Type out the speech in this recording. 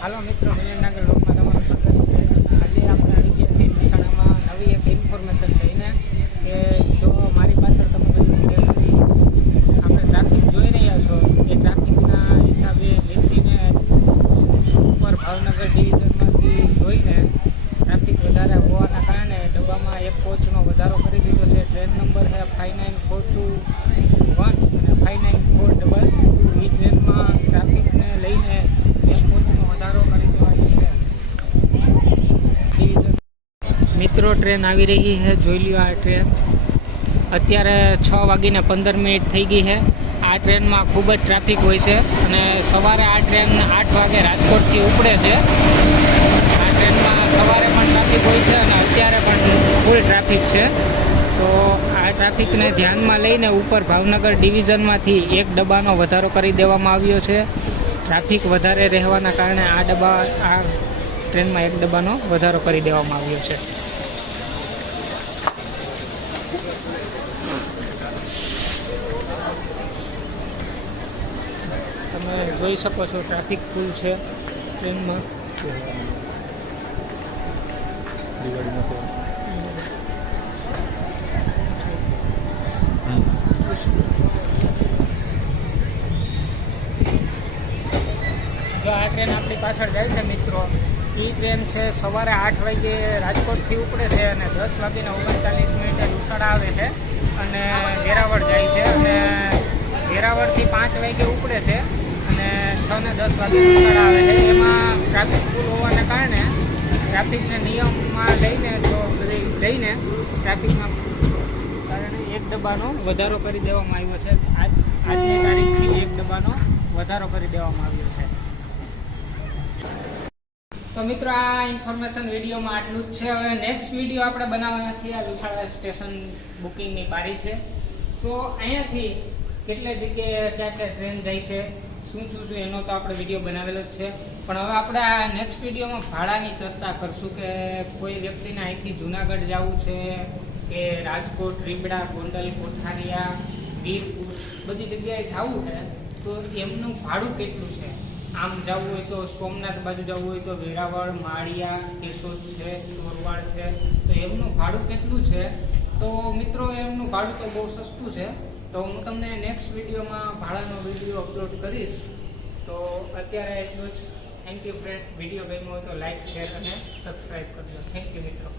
હાલો મિત્રો મિલનનગર લોકમાં તમારું સ્વાગત છે. આજે આપણે આવી ગયા છીએ મહેસાણામાં નવી એક ઇન્ફોર્મેશન લઈને કે જો મારી પાછળ તમે આપણે ટ્રાફિક જોઈ રહ્યા છો, એ ટ્રાફિકના હિસાબે વ્યક્તિને ઉપર ભાવનગર ડિવિઝનમાંથી જોઈને ટ્રાફિક વધારે હોવાના કારણે ડબ્બામાં એક કોચનો વધારો કરી દીધો છે. ટ્રેન નંબર છે five nine four two one અને five nine four double two એ ટ્રેનમાં ટ્રાફિકને લઈને એક કોચનો વધારો કરી દેવાયો છે ડિવિઝન મિત્રો ટ્રેન આવી રહી છે. જોઈ લ્યો આ ટ્રેન. અત્યારે છ વાગીને પંદર મિનિટ થઈ ગઈ છે. આ ટ્રેનમાં ખૂબ જ ટ્રાફિક હોય છે અને સવારે આ ટ્રેન આઠ વાગે રાજકોટથી ઉપડે છે. આ ટ્રેનમાં સવારે પણ ટ્રાફિક હોય છે અને અત્યારે પણ ફૂલ ટ્રાફિક છે. તો આ ટ્રાફિકને ધ્યાનમાં લઈને ઉપર ભાવનગર ડિવિઝનમાંથી એક ડબ્બાનો વધારો કરી દેવામાં આવ્યો છે. ટ્રાફિક વધારે રહેવાના કારણે આ ડબ્બા, આ ટ્રેનમાં એક ડબ્બાનો વધારો કરી દેવામાં આવ્યો છે. તમે જોઈ શકો છો ટ્રાફિક ફૂલ છે ટ્રેનમાં. જો આ ટ્રેન આપણી પાછળ જાય છે મિત્રો એ ટ્રેન છે સવારે આઠ વાગે રાજકોટથી ઉપડે છે અને દસ વાગીને ઓગણચાલીસ મિનિટે લુસાડા આવે છે અને વેરાવળ જાય છે અને વેરાવળથી પાંચ વાગે ઉપડે છે. છ ને દસ વાગે લુસાડા આવે છે. એમાં ટ્રાફિક ફૂલ હોવાના કારણે ટ્રાફિકને નિયમમાં લઈને જો લઈને ટ્રાફિકમાં કારણે એક ડબ્બાનો વધારો કરી દેવામાં આવ્યો છે. આજ, આજની તારીખથી એક ડબ્બાનો વધારો કરી દેવામાં આવ્યો છે. તો મિત્રો, આ ઇન્ફોર્મેશન વિડીયોમાં આટલું જ છે. હવે નેક્સ્ટ વીડિયો આપણે બનાવવાના છીએ. આ લુસાડા સ્ટેશન બુકિંગની પારી છે. તો અહીંયાથી કેટલી જગ્યાએ ક્યાં ક્યાં ટ્રેન જાય છે? શું શું શું એનો તો આપણે વીડિયો બનાવેલો જ છે. પણ હવે આપણે આ નેક્સ્ટ વિડીયોમાં ભાડાની ચર્ચા કરશું કે કોઈ વ્યક્તિને અહીંથી જુનાગઢ જવું છે, કે રાજકોટ રીબડા ગોંડલ, કોઠારિયા, વીરપુર બધી જગ્યાએ જવું છે, તો એમનું ભાડું કેટલું છે? આમ જવું હોય તો સોમનાથ બાજુ જવું હોય તો વેરાવળ, માળિયા, કેશોદ છે, ચોરવાડ છે, તો એમનું ભાડું કેટલું છે? તો મિત્રો, એમનું ભાડું તો બહુ સસ્તું છે. તો હું તમને નેક્સ્ટ વિડીયોમાં ભાડાનો વીડિયો અપલોડ કરીશ. તો અત્યારે એટલું જ. થેન્ક યુ ફ્રેન્ડ વીડિયો ગમ્યો હોય તો લાઈક શેર અને સબસ્ક્રાઈબ કરજો. થેન્ક યુ મિત્રો.